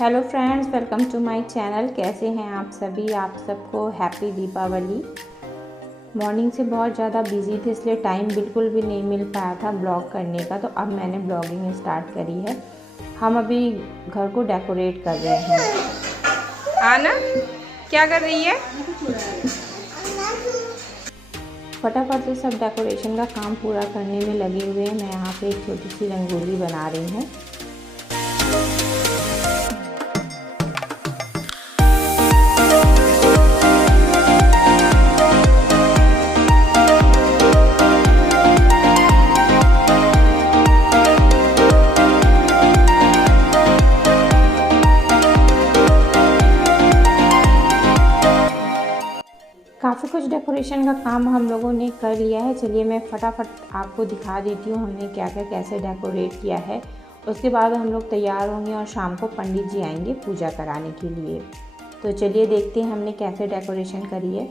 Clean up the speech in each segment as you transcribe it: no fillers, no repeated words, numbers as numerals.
Hello friends, welcome to my channel. कैसे हैं आप सभी? आप सबको हैप्पी दीपावली। मॉर्निंग से बहुत ज़्यादा बिजी थे, इसलिए टाइम बिल्कुल भी नहीं मिल पाया था ब्लॉग करने का। तो अब मैंने ब्लॉगिंग स्टार्ट करी है। हम अभी घर को डेकोरेट कर रहे हैं। आना क्या कर रही है? फटाफट से सब डेकोरेशन का काम पूरा करने में लगे हुए हैं। मैं यहाँ पे एक छोटी सी रंगोली बना रही हूँ। काफ़ी कुछ डेकोरेशन का काम हम लोगों ने कर लिया है। चलिए मैं फटाफट आपको दिखा देती हूँ हमने क्या क्या कैसे डेकोरेट किया है। उसके बाद हम लोग तैयार होंगे और शाम को पंडित जी आएंगे पूजा कराने के लिए। तो चलिए देखते हैं हमने कैसे डेकोरेशन करी है।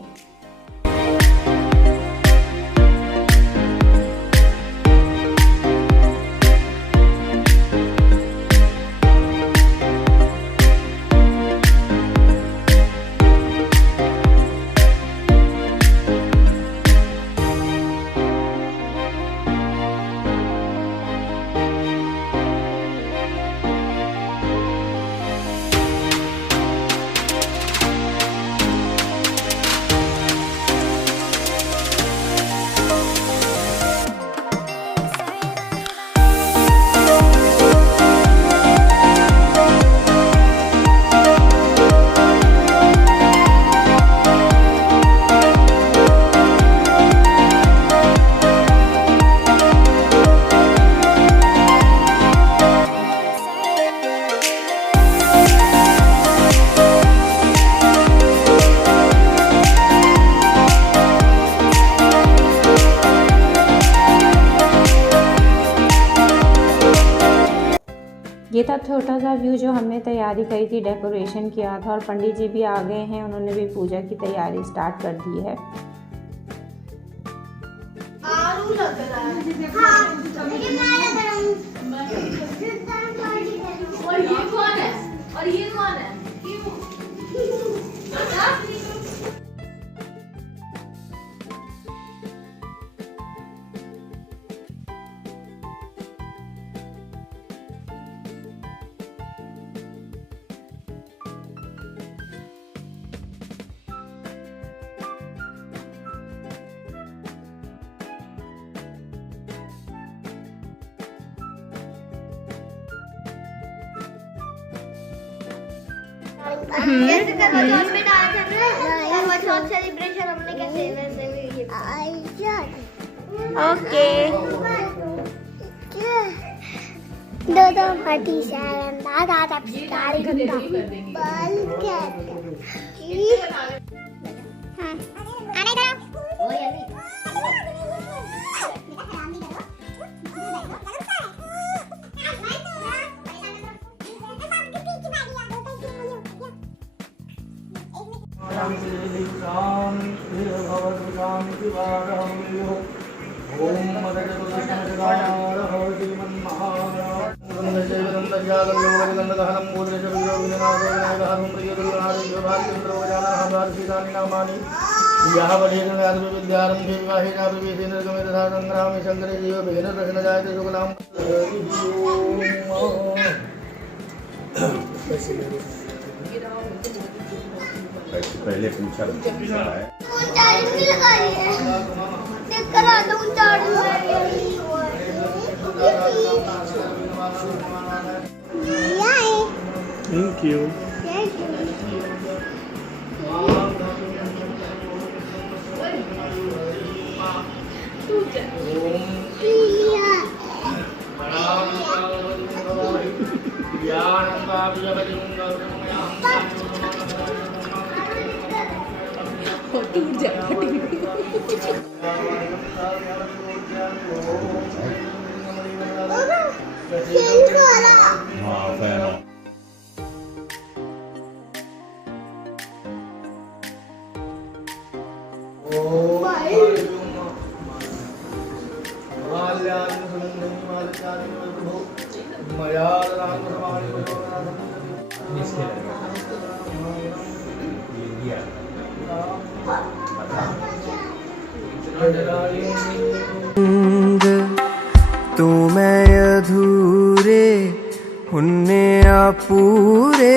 ये था छोटा सा व्यू जो हमने तैयारी करी थी, डेकोरेशन किया था। और पंडित जी भी आ गए हैं, उन्होंने भी पूजा की तैयारी स्टार्ट कर दी है। और ये कौन है? और ये कौन है? सेलिब्रेशन हमने कैसे वैसे ओके दो पार्टी से दादा गाड़ी बल क्या हां आने दो पहले पूछा Thank you. टूट जाएगा। हाँ फैन हो। तू मैं अधूरे हुन्ने आ पूरे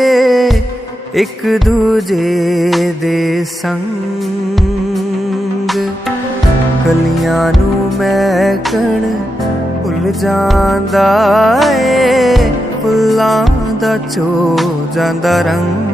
एक दूजे दे संग कलियां नू महकण भुल जांदा ए फुल्लां दा चो जांदा रंग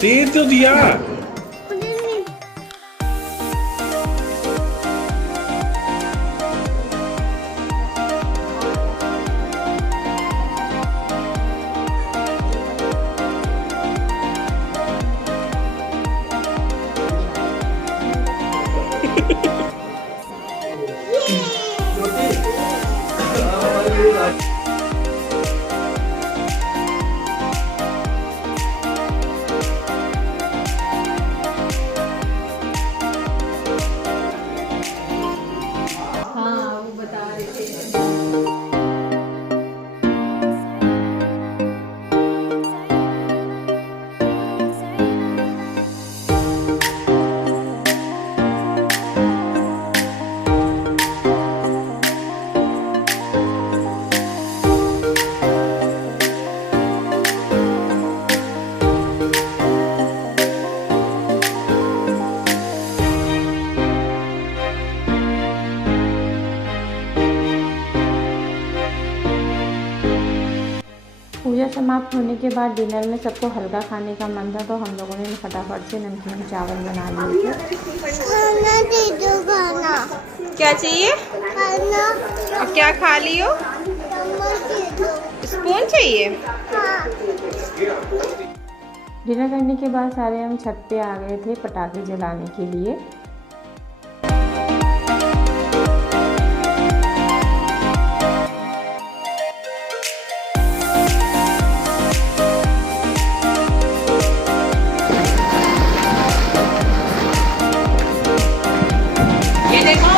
दे तो दिया। पूजा समाप्त होने के बाद डिनर में सबको हल्का खाने का मन था, तो हम लोगों ने फटाफट से नमकीन चावल बना लिए थे। खाना दे दो, खाना क्या चाहिए? खाना अब क्या खा लियो? चम्मच दे दो। स्पून चाहिए? हाँ। डिनर करने के बाद सारे हम छत पे आ गए थे पटाखे जलाने के लिए। ये देखो।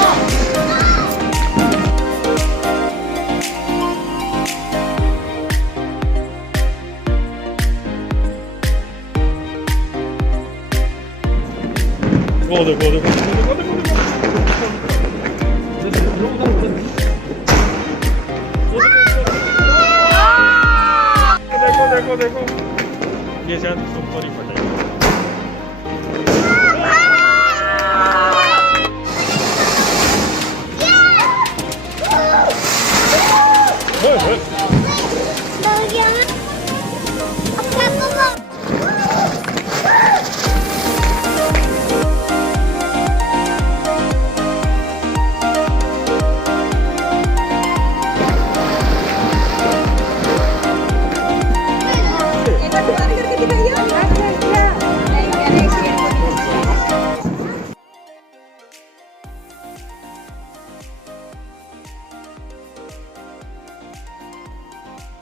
देखो ये शायद सुपर ही फटेगा।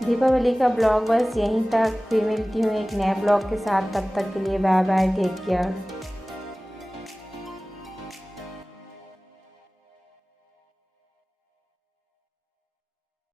दीपावली का ब्लॉग बस यहीं तक, फिर मिलती हूँ एक नए ब्लॉग के साथ। तब तक के लिए बाय बाय, टेक केयर।